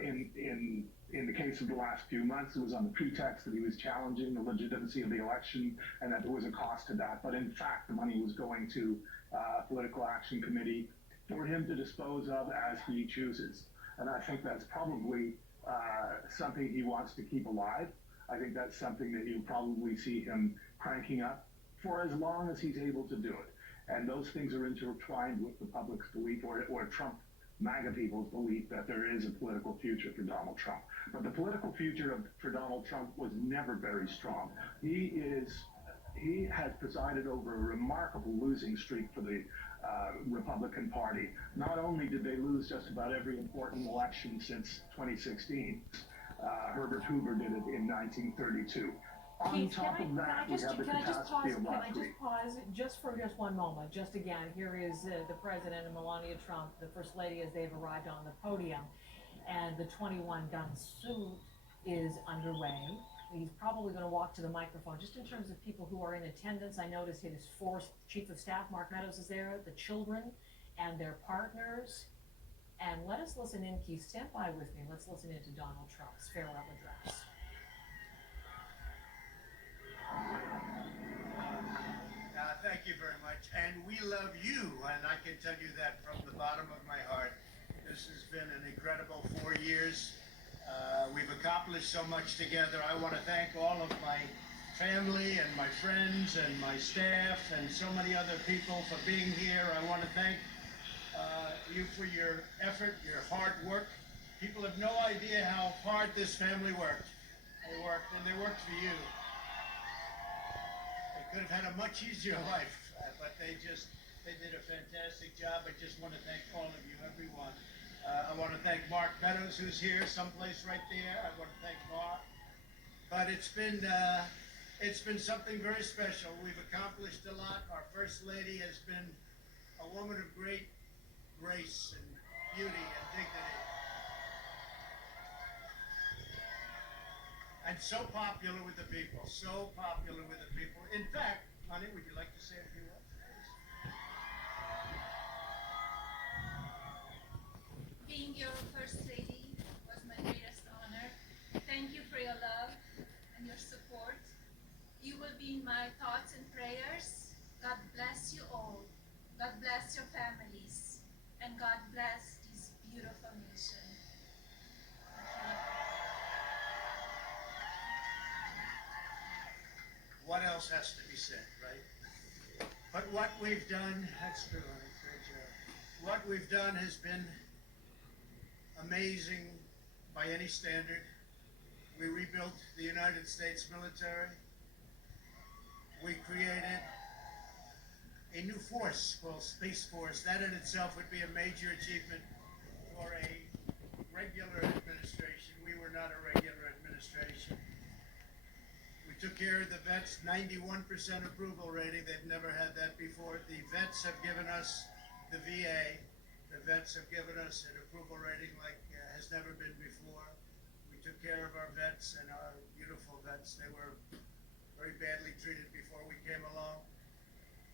In the case of the last few months, it was on the pretext that he was challenging the legitimacy of the election and that there was a cost to that. But in fact, the money was going to a political action committee for him to dispose of as he chooses. And I think that's probably something he wants to keep alive. I think that's something that you'll probably see him cranking up for as long as he's able to do it. And those things are intertwined with the public's belief or Trump MAGA people's belief that there is a political future for Donald Trump. But the political future for Donald Trump was never very strong. He has presided over a remarkable losing streak for the Republican Party. Not only did they lose just about every important election since 2016, Herbert Hoover did it in 1932. On top of that, we have the catastrophe of last week. Can I just pause just for one moment? Just again, here is the President and Melania Trump, the First Lady, as they've arrived on the podium. And the 21-gun suit is underway. He's probably going to walk to the microphone. Just in terms of people who are in attendance, I noticed his force Chief of Staff, Mark Meadows, is there, the children and their partners. And let us listen in, Keith, stand by with me. Let's listen in to Donald Trump's farewell address. Thank you very much, and we love you, and I can tell you that from the bottom of my heart. This has been an incredible 4 years. We've accomplished so much together. I want to thank all of my family and my friends and my staff and so many other people for being here. I want to thank you for your effort, your hard work. People have no idea how hard this family worked. They worked, and they worked for you. Could have had a much easier life, but they did a fantastic job. I just want to thank all of you, everyone. I want to thank Mark Meadows, who's here, someplace right there. I want to thank Mark. But it's been something very special. We've accomplished a lot. Our First Lady has been a woman of great grace and beauty and dignity. And so popular with the people, so popular with the people. In fact, honey, would you like to say a few words? Being your First Lady was my greatest honor. Thank you for your love and your support. You will be in my thoughts and prayers. God bless you all. God bless your families. And God bless this beautiful nation. What else has to be said, right? But what we've done, that's true, great job. What we've done has been amazing by any standard. We rebuilt the United States military. We created a new force called Space Force. That in itself would be a major achievement for a regular administration. We were not a regular administration. We took care of the vets, 91% approval rating. They've never had that before. The vets have given us, the VA, the vets have given us an approval rating like has never been before. We took care of our vets and our beautiful vets. They were very badly treated before we came along.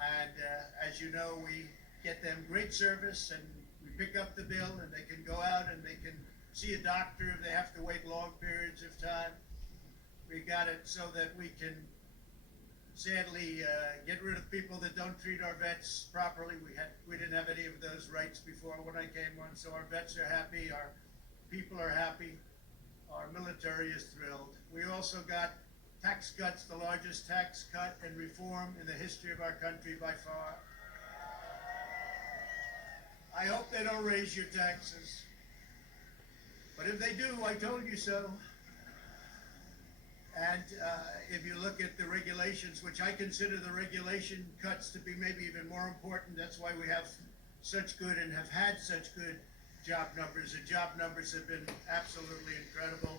And as you know, we get them great service and we pick up the bill and they can go out and they can see a doctor if they have to wait long periods of time. We got it so that we can sadly get rid of people that don't treat our vets properly. We didn't have any of those rights before when I came on, so our vets are happy, our people are happy, our military is thrilled. We also got tax cuts, the largest tax cut and reform in the history of our country by far. I hope they don't raise your taxes, but if they do, I told you so. And if you look at the regulations, which I consider the regulation cuts to be maybe even more important, that's why we have such good and have had such good job numbers. The job numbers have been absolutely incredible.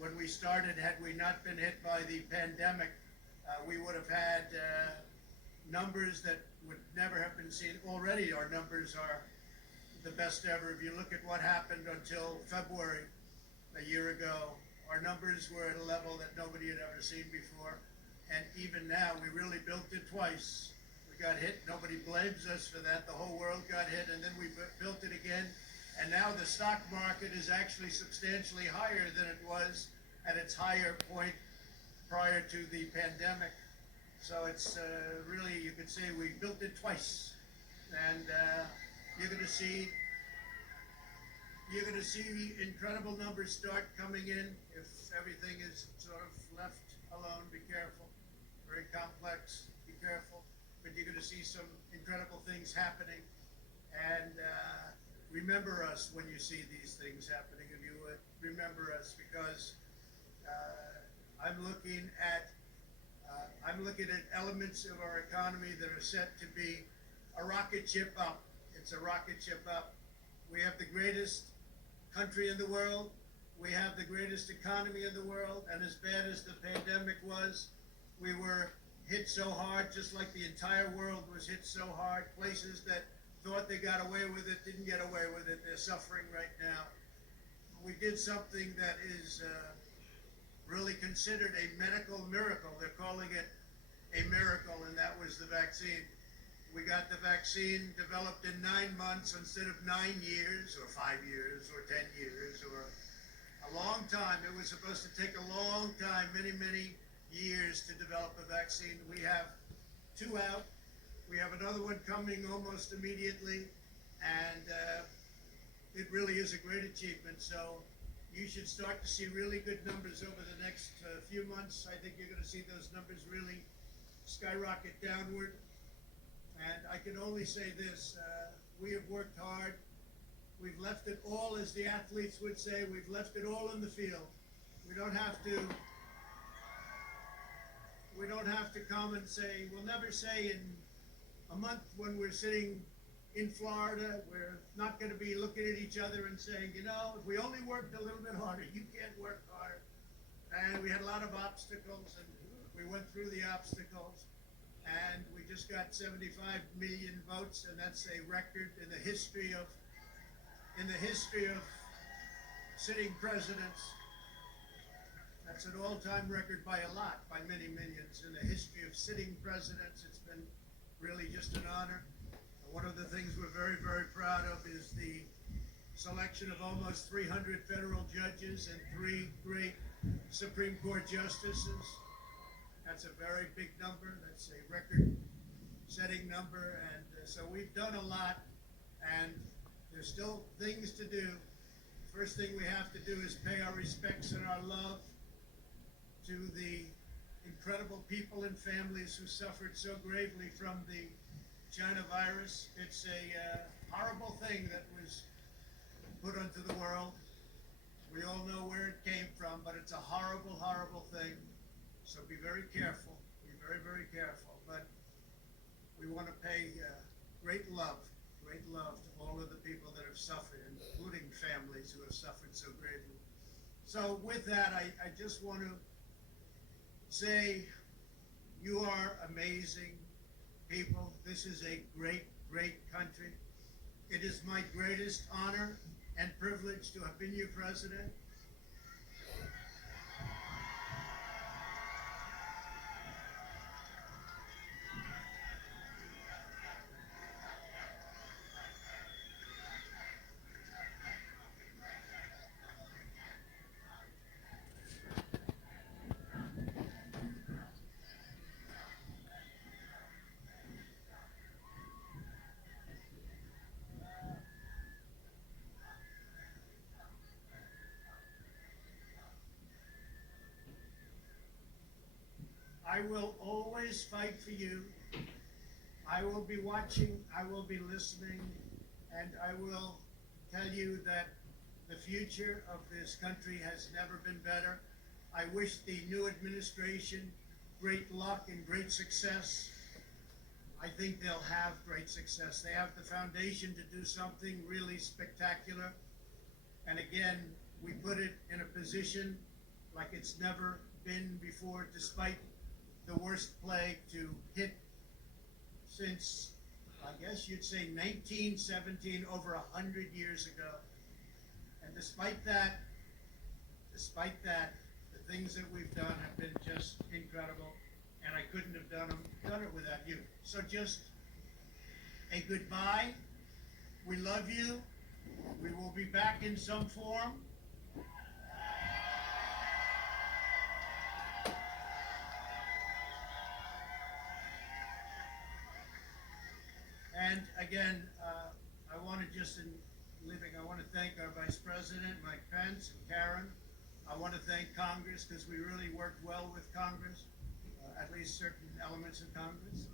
When we started, had we not been hit by the pandemic, we would have had numbers that would never have been seen. Already our numbers are the best ever. If you look at what happened until February a year ago, our numbers were at a level that nobody had ever seen before. And even now, we really built it twice. We got hit, nobody blames us for that. The whole world got hit, and then we built it again. And now the stock market is actually substantially higher than it was at its higher point prior to the pandemic. So it's really, you could say we built it twice. And you're going to see incredible numbers start coming in if everything is sort of left alone. Be careful. Very complex. Be careful. But you're going to see some incredible things happening. And remember us when you see these things happening. If you would remember us, because I'm looking at elements of our economy that are set to be a rocket ship up. It's a rocket ship up. We have the greatest country in the world. We have the greatest economy in the world. And as bad as the pandemic was, we were hit so hard, just like the entire world was hit so hard. Places that thought they got away with it didn't get away with it. They're suffering right now. We did something that is really considered a medical miracle. They're calling it a miracle, and that was the vaccine. We got the vaccine developed in 9 months instead of 9 years or 5 years or 10 years or a long time. It was supposed to take a long time, many, many years to develop a vaccine. We have 2 out. We have another one coming almost immediately, and it really is a great achievement. So you should start to see really good numbers over the next few months. I think you're going to see those numbers really skyrocket downward. And I can only say this, we have worked hard. We've left it all, as the athletes would say, we've left it all in the field. We don't have to come and say, we'll never say in a month when we're sitting in Florida, we're not going to be looking at each other and saying, you know, if we only worked a little bit harder, you can't work harder. And we had a lot of obstacles, and we went through the obstacles. And we just got 75 million votes, and that's a record in the history of sitting presidents. That's an all-time record by a lot, by many millions. In the history of sitting presidents, it's been really just an honor. One of the things we're very, very proud of is the selection of almost 300 federal judges and 3 great Supreme Court justices. That's a very big number. That's a record-setting number. And so we've done a lot, and there's still things to do. First thing we have to do is pay our respects and our love to the incredible people and families who suffered so gravely from the China virus. It's a horrible thing that was put onto the world. We all know where it came from, but it's a horrible, horrible thing. So be very careful. Be very, very careful. But we want to pay great love to all of the people that have suffered, including families who have suffered so gravely. So with that, I just want to say you are amazing people. This is a great, great country. It is my greatest honor and privilege to have been your president. I will always fight for you. I will be watching, I will be listening, and I will tell you that the future of this country has never been better. I wish the new administration great luck and great success. I think they'll have great success. They have the foundation to do something really spectacular. And again, we put it in a position like it's never been before, despite the worst plague to hit since, I guess you'd say 1917, over 100 years ago. And despite that, the things that we've done have been just incredible, and I couldn't have done it without you. So just a goodbye. We love you. We will be back in some form. And again, I want to just in leaving, I want to thank our Vice President, Mike Pence, and Karen. I want to thank Congress because we really worked well with Congress, at least certain elements of Congress.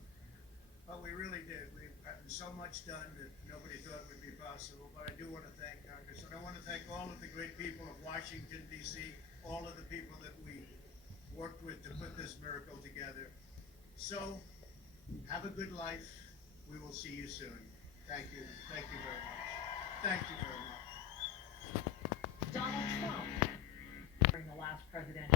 But we really did. We've gotten so much done that nobody thought would be possible. But I do want to thank Congress. And I want to thank all of the great people of Washington, D.C., all of the people that we worked with to put this miracle together. So, have a good life. We will see you soon. Thank you. Thank you very much. Thank you very much. Donald Trump, during the last presidential